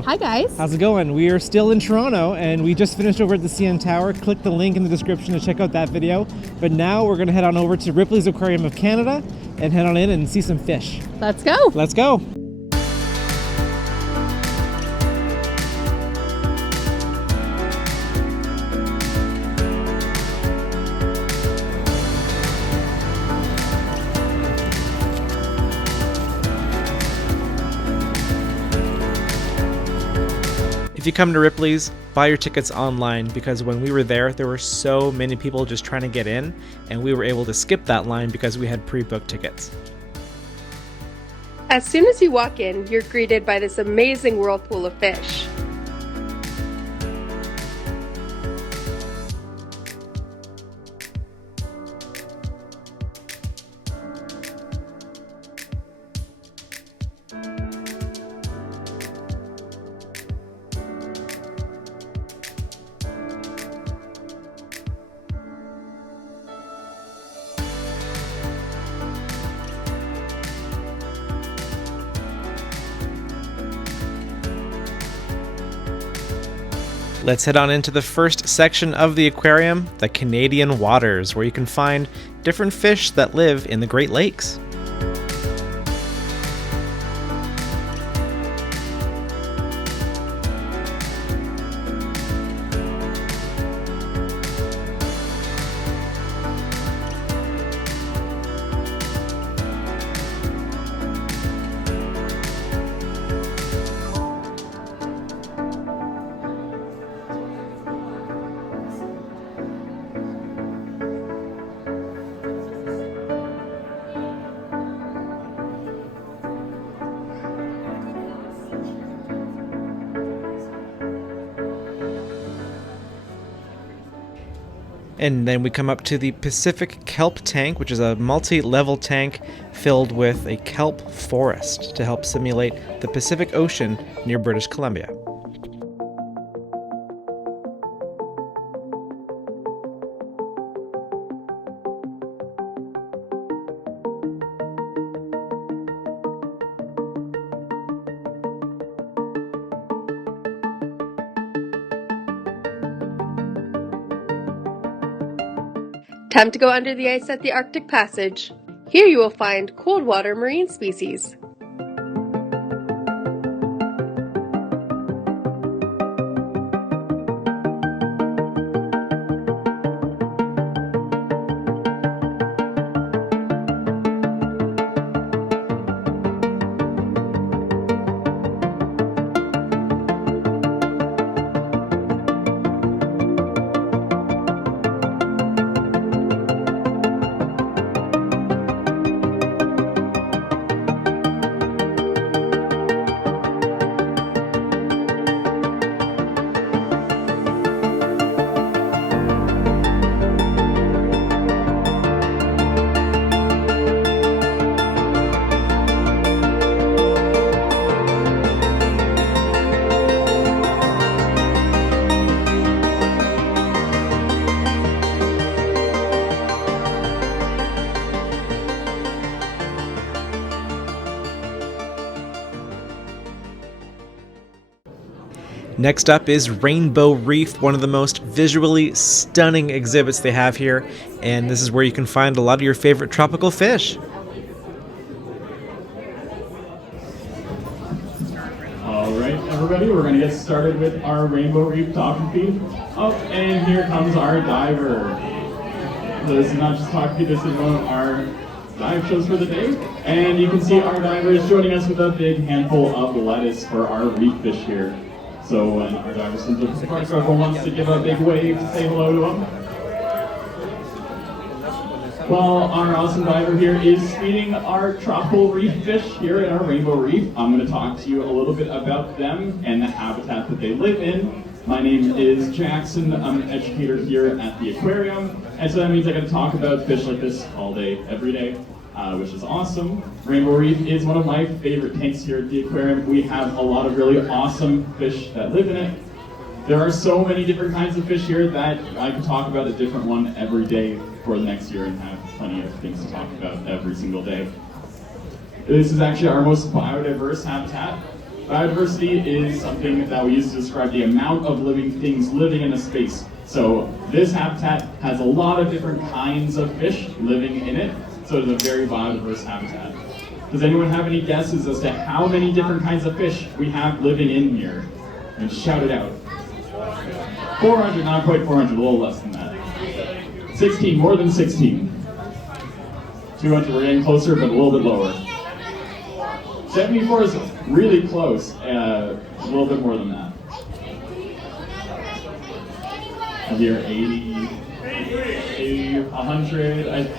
Hello. Hi guys. How's it going? We are still in Toronto and we just finished over at the CN Tower. Click the link in the description to check out that video. But now we're gonna head on over to Ripley's Aquarium of Canada and head on in and see some fish. Let's go. Let's go. If you come to Ripley's, buy your tickets online because when we were there were so many people just trying to get in and we were able to skip that line because we had pre-booked tickets. As soon as you walk in, you're greeted by this amazing whirlpool of fish. Let's head on into the first section of the aquarium, the Canadian waters, where you can find different fish that live in the Great Lakes. And then we come up to the Pacific Kelp tank, which is a multi-level tank filled with a kelp forest to help simulate the Pacific Ocean near British Columbia. Time to go under the ice at the Arctic Passage. Here you will find cold water marine species. Next up is Rainbow Reef, one of the most visually stunning exhibits they have here, and this is where you can find a lot of your favorite tropical fish. Alright everybody, we're going to get started with our Rainbow Reef talking feed. Oh, and here comes our diver. So this is not just talking feed, this is one of our dive shows for the day. And you can see our diver is joining us with a big handful of lettuce for our reef fish here. So when our diver sends up the park, so everyone wants to give a big wave to say hello to them. Well, our awesome diver here is feeding our tropical reef fish here at our Rainbow Reef. I'm going to talk to you a little bit about them and the habitat that they live in. My name is Jackson. I'm an educator here at the aquarium, and so that means I get to talk about fish like this all day, every day. Which is awesome. Rainbow Reef is one of my favorite tanks here at the aquarium. We have a lot of really awesome fish that live in it. There are so many different kinds of fish here that I could talk about a different one every day for the next year and have plenty of things to talk about every single day. This is actually our most biodiverse habitat. Biodiversity is something that we use to describe the amount of living things living in a space. So this habitat has a lot of different kinds of fish living in it, so it's a very biodiverse habitat. Does anyone have any guesses as to how many different kinds of fish we have living in here? And shout it out. 400, not quite 400, a little less than that. 16, more than 16. 200, we're getting closer, but a little bit lower. 74 is really close, a little bit more than that. And here, 80, 100,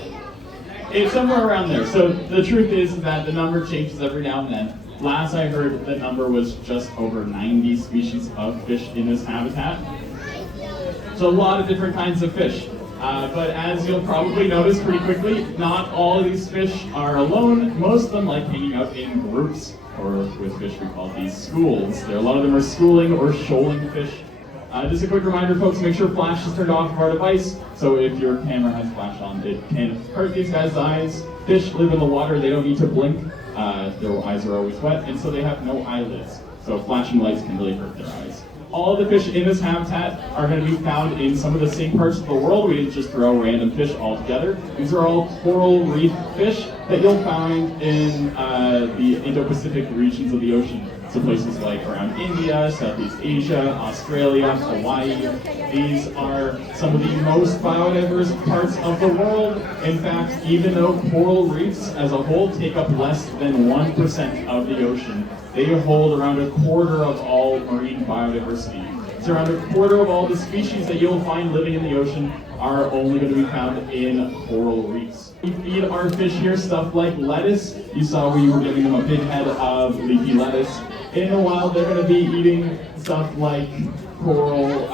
it's somewhere around there. So the truth is that the number changes every now and then. Last I heard, the number was just over 90 species of fish in this habitat. So a lot of different kinds of fish. But as you'll probably notice pretty quickly, not all of these fish are alone. Most of them like hanging out in groups, or with fish we call these schools. A lot of them are schooling or shoaling fish. Just a quick reminder, folks, make sure flash is turned off of our device. So if your camera has flash on, it can hurt these guys' eyes. Fish live in the water, they don't need to blink. Their eyes are always wet, and so they have no eyelids. So flashing lights can really hurt their eyes. All the fish in this habitat are going to be found in some of the same parts of the world. We didn't just throw random fish all together. These are all coral reef fish that you'll find in the Indo-Pacific regions of the ocean. So places like around India, Southeast Asia, Australia, Hawaii. These are some of the most biodiverse parts of the world. In fact, even though coral reefs as a whole take up less than 1% of the ocean, they hold around a quarter of all marine biodiversity. So around a quarter of all the species that you'll find living in the ocean are only going to be found in coral reefs. We feed our fish here stuff like lettuce. You saw we were giving them a big head of leafy lettuce. In a while, they're going to be eating stuff like coral,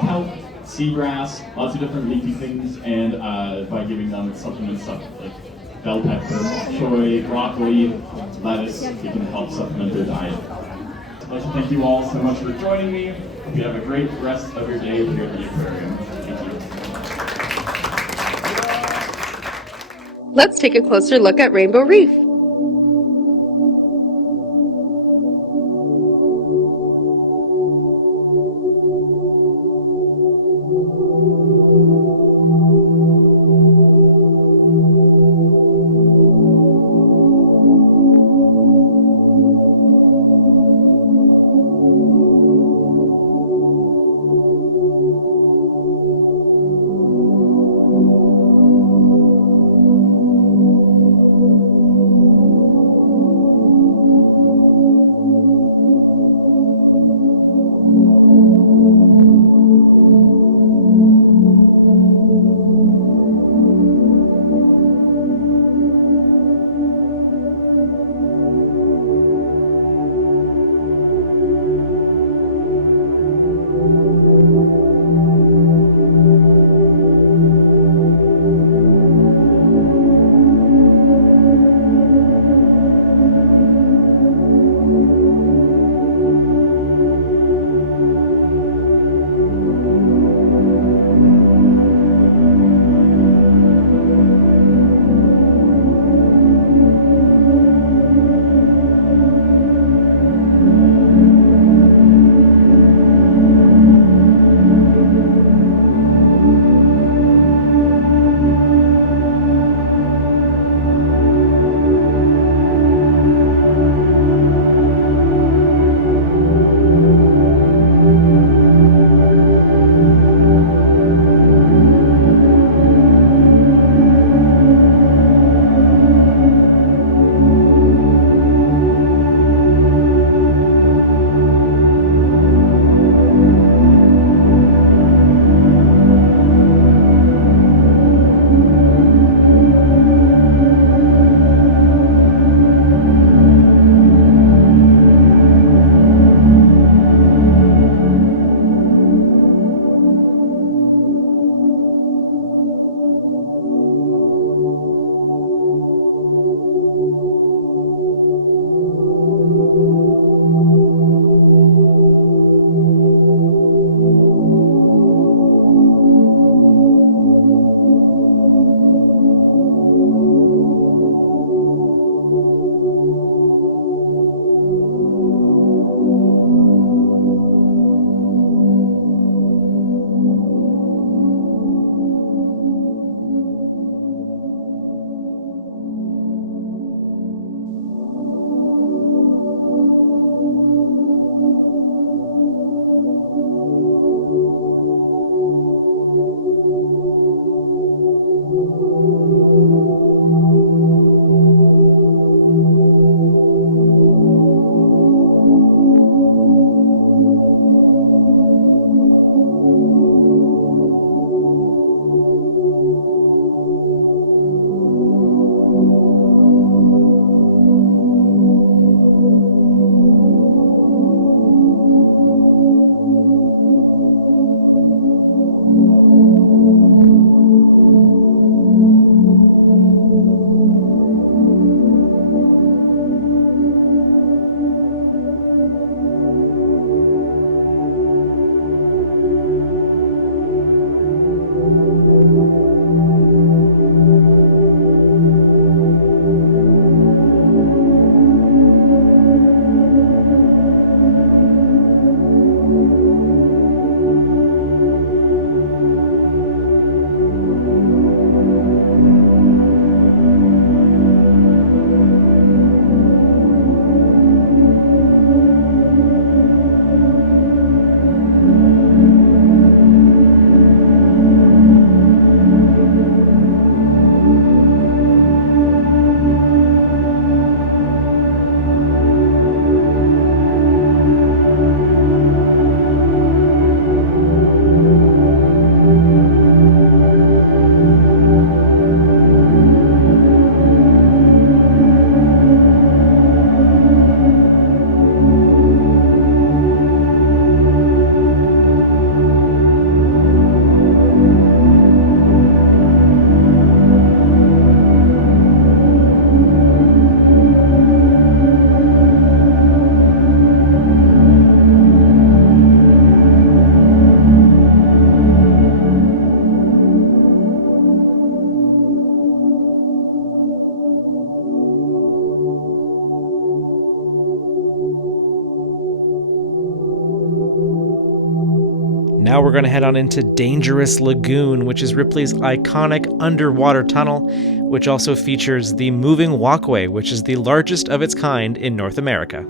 kelp, seagrass, lots of different leafy things, and by giving them supplements, stuff like bell pepper, soy, broccoli, lettuce, we can help supplement their diet. I'd like to thank you all so much for joining me. Hope you have a great rest of your day here at the aquarium. Thank you. Let's take a closer look at Rainbow Reef. Now we're going to head on into Dangerous Lagoon, which is Ripley's iconic underwater tunnel, which also features the moving walkway, which is the largest of its kind in North America.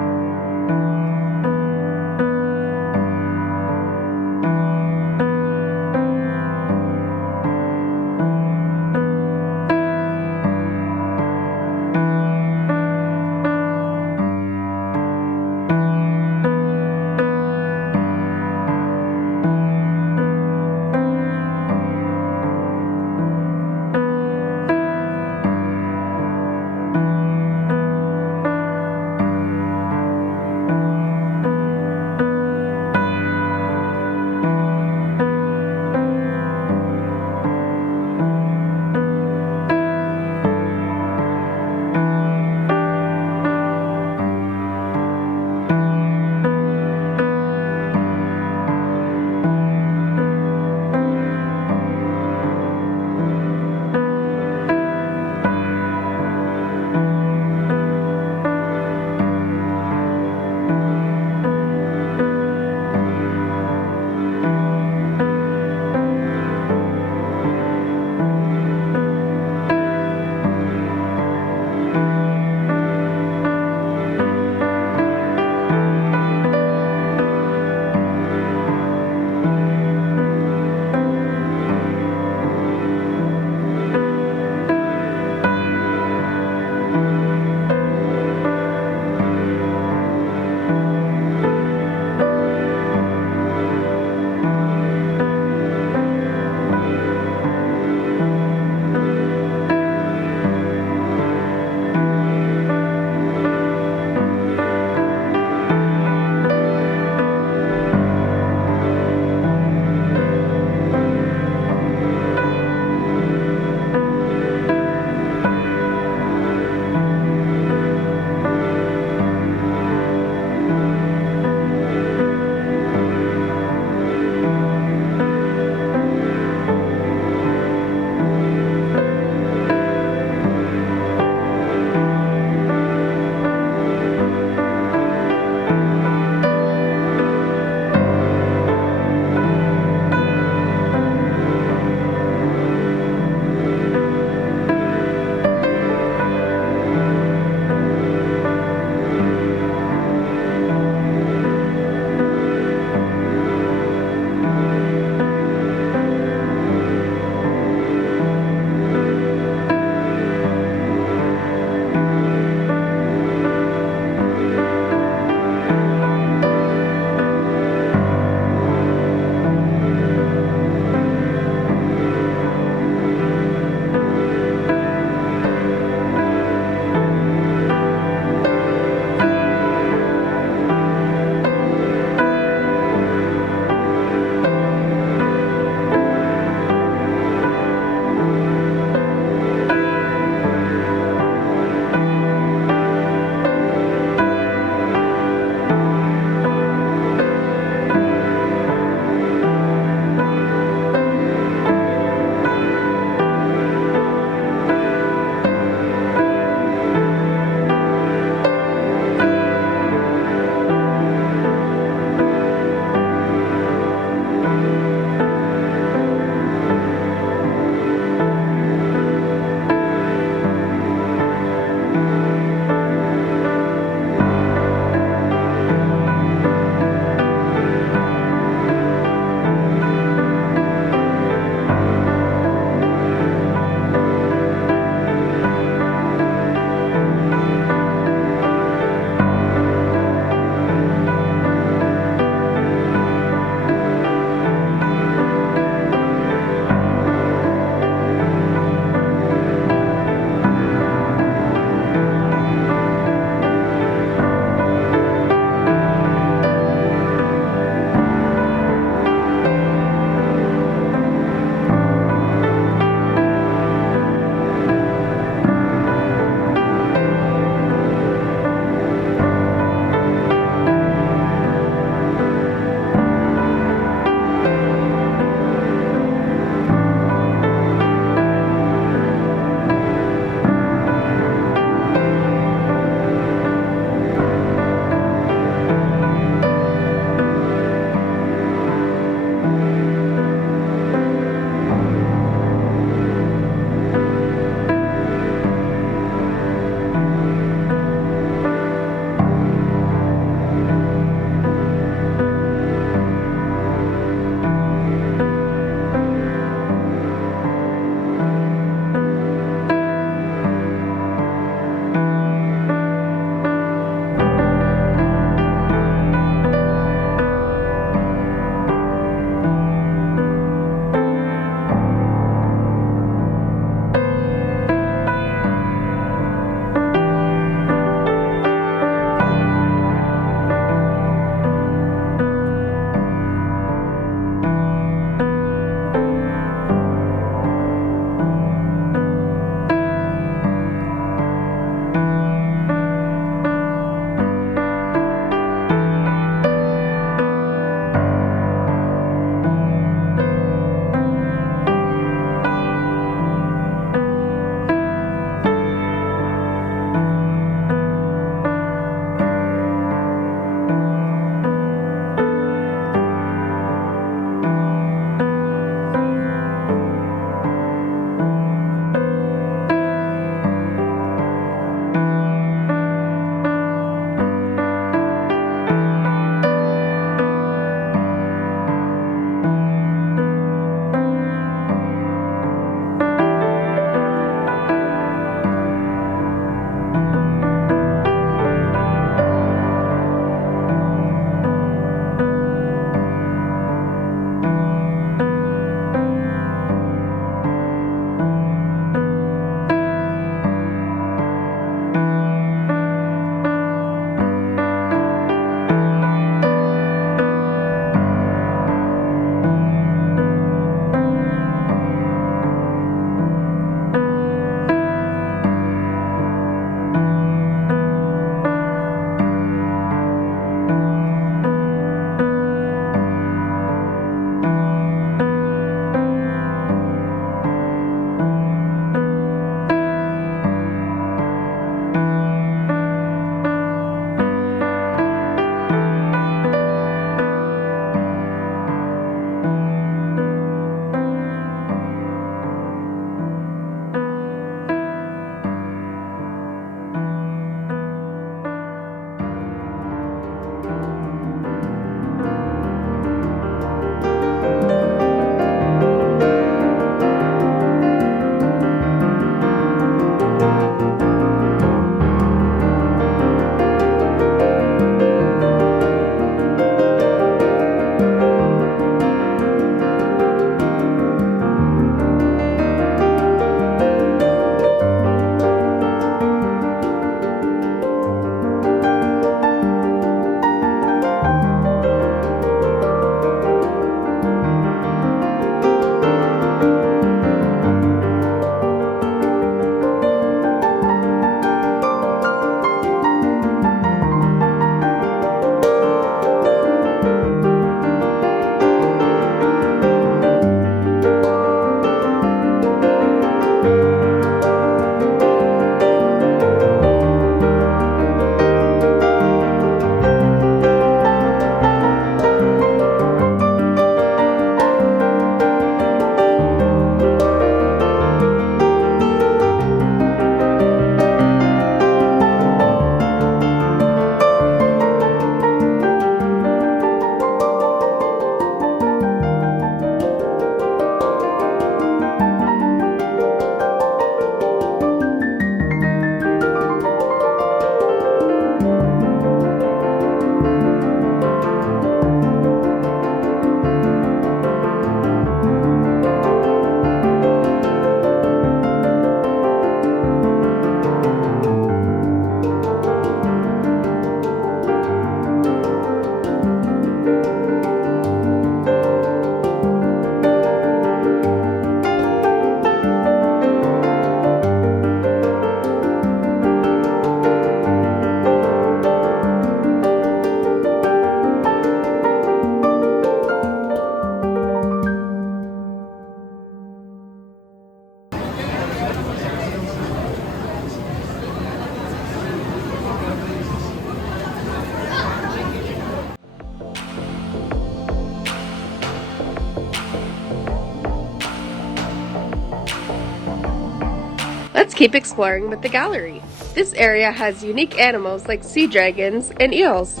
Keep exploring with the gallery. This area has unique animals like sea dragons and eels.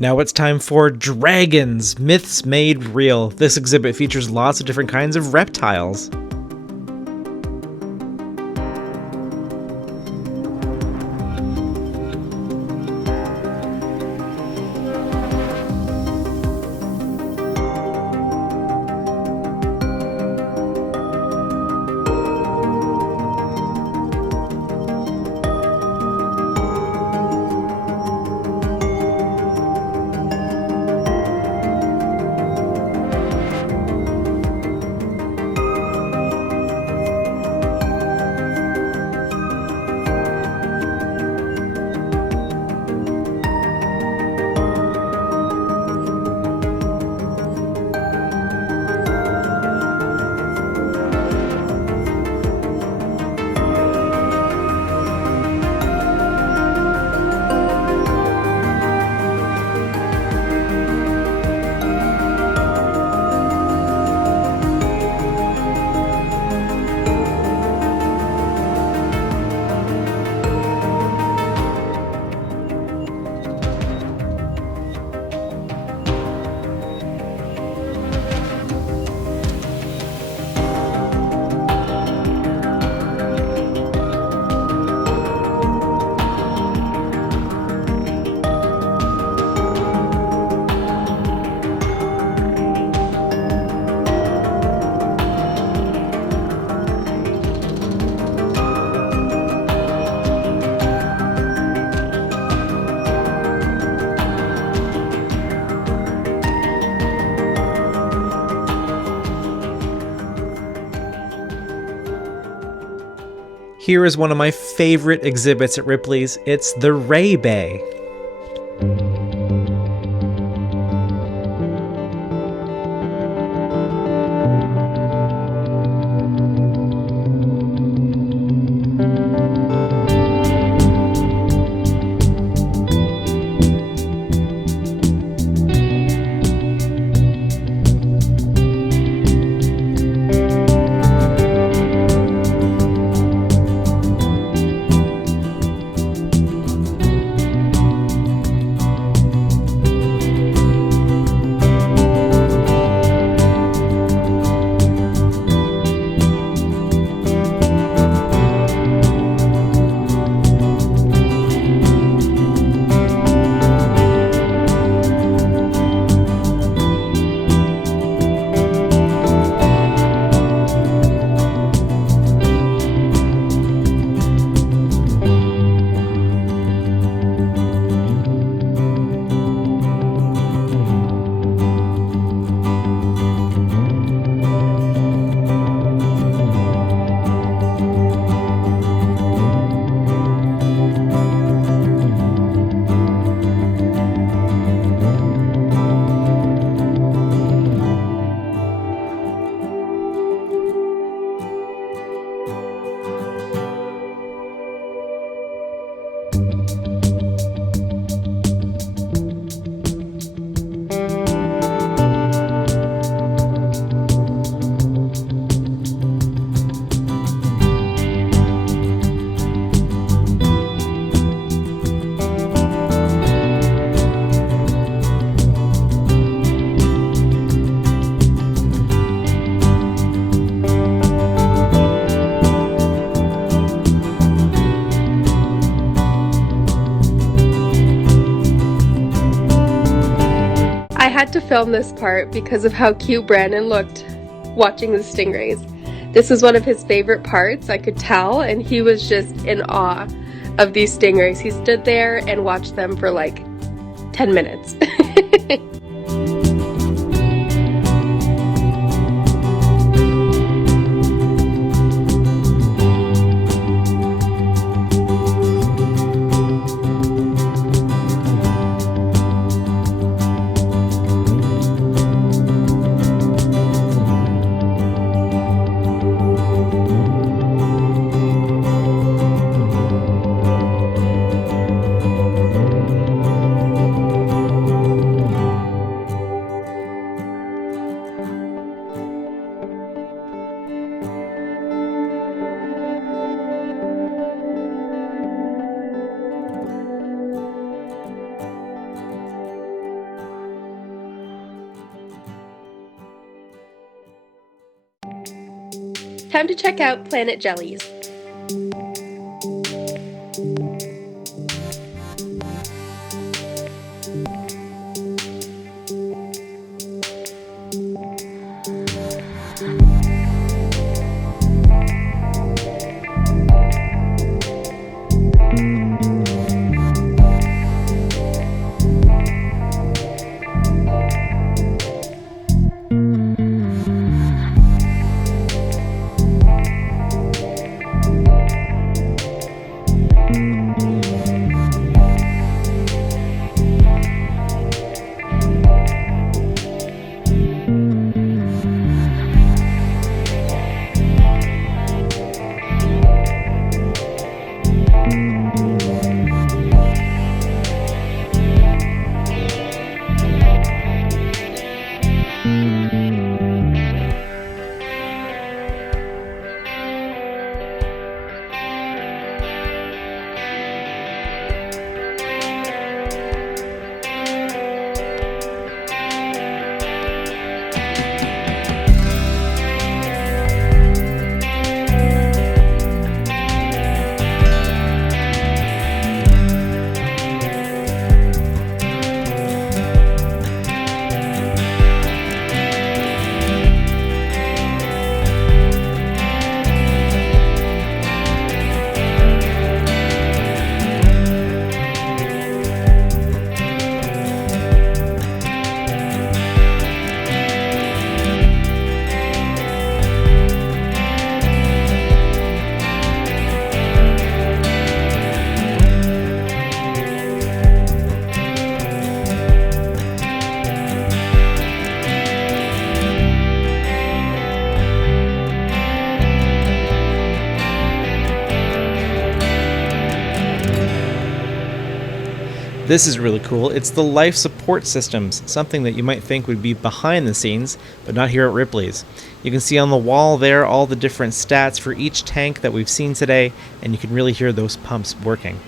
Now it's time for Dragons, Myths Made Real. This exhibit features lots of different kinds of reptiles. Here is one of my favorite exhibits at Ripley's. It's the Ray Bay. had to film this part because of how cute Brandon looked watching the stingrays. This was one of his favorite parts, I could tell, and he was just in awe of these stingrays. He stood there and watched them for like 10 minutes. Time to check out Planet Jellies. This is really cool. It's the life support systems, something that you might think would be behind the scenes, but not here at Ripley's. You can see on the wall there all the different stats for each tank that we've seen today, and you can really hear those pumps working.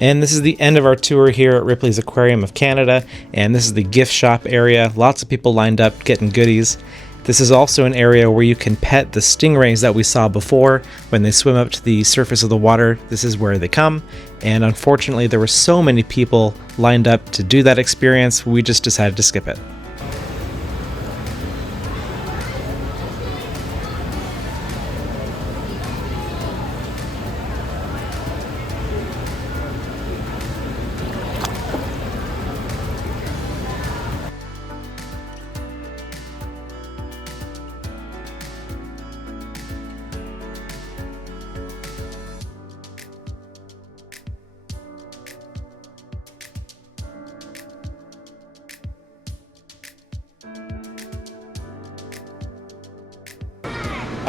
And this is the end of our tour here at Ripley's Aquarium of Canada, and this is the gift shop area. Lots of people lined up getting goodies. This is also an area where you can pet the stingrays that we saw before when they swim up to the surface of the water. This is where they come, and unfortunately there were so many people lined up to do that experience, we just decided to skip it.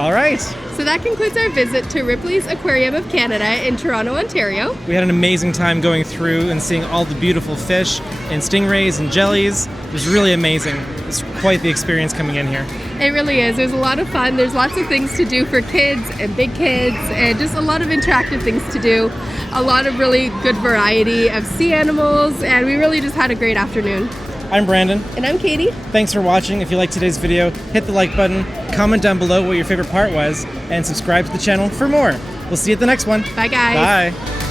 All right. So that concludes our visit to Ripley's Aquarium of Canada in Toronto, Ontario. We had an amazing time going through and seeing all the beautiful fish and stingrays and jellies. It was really amazing. It's quite the experience coming in here. It really is. It was a lot of fun. There's lots of things to do for kids and big kids, and just a lot of interactive things to do. A lot of really good variety of sea animals, and we really just had a great afternoon. I'm Brandon. And I'm Katie. Thanks for watching. If you liked today's video, hit the like button, comment down below what your favorite part was, and subscribe to the channel for more. We'll see you at the next one. Bye, guys. Bye.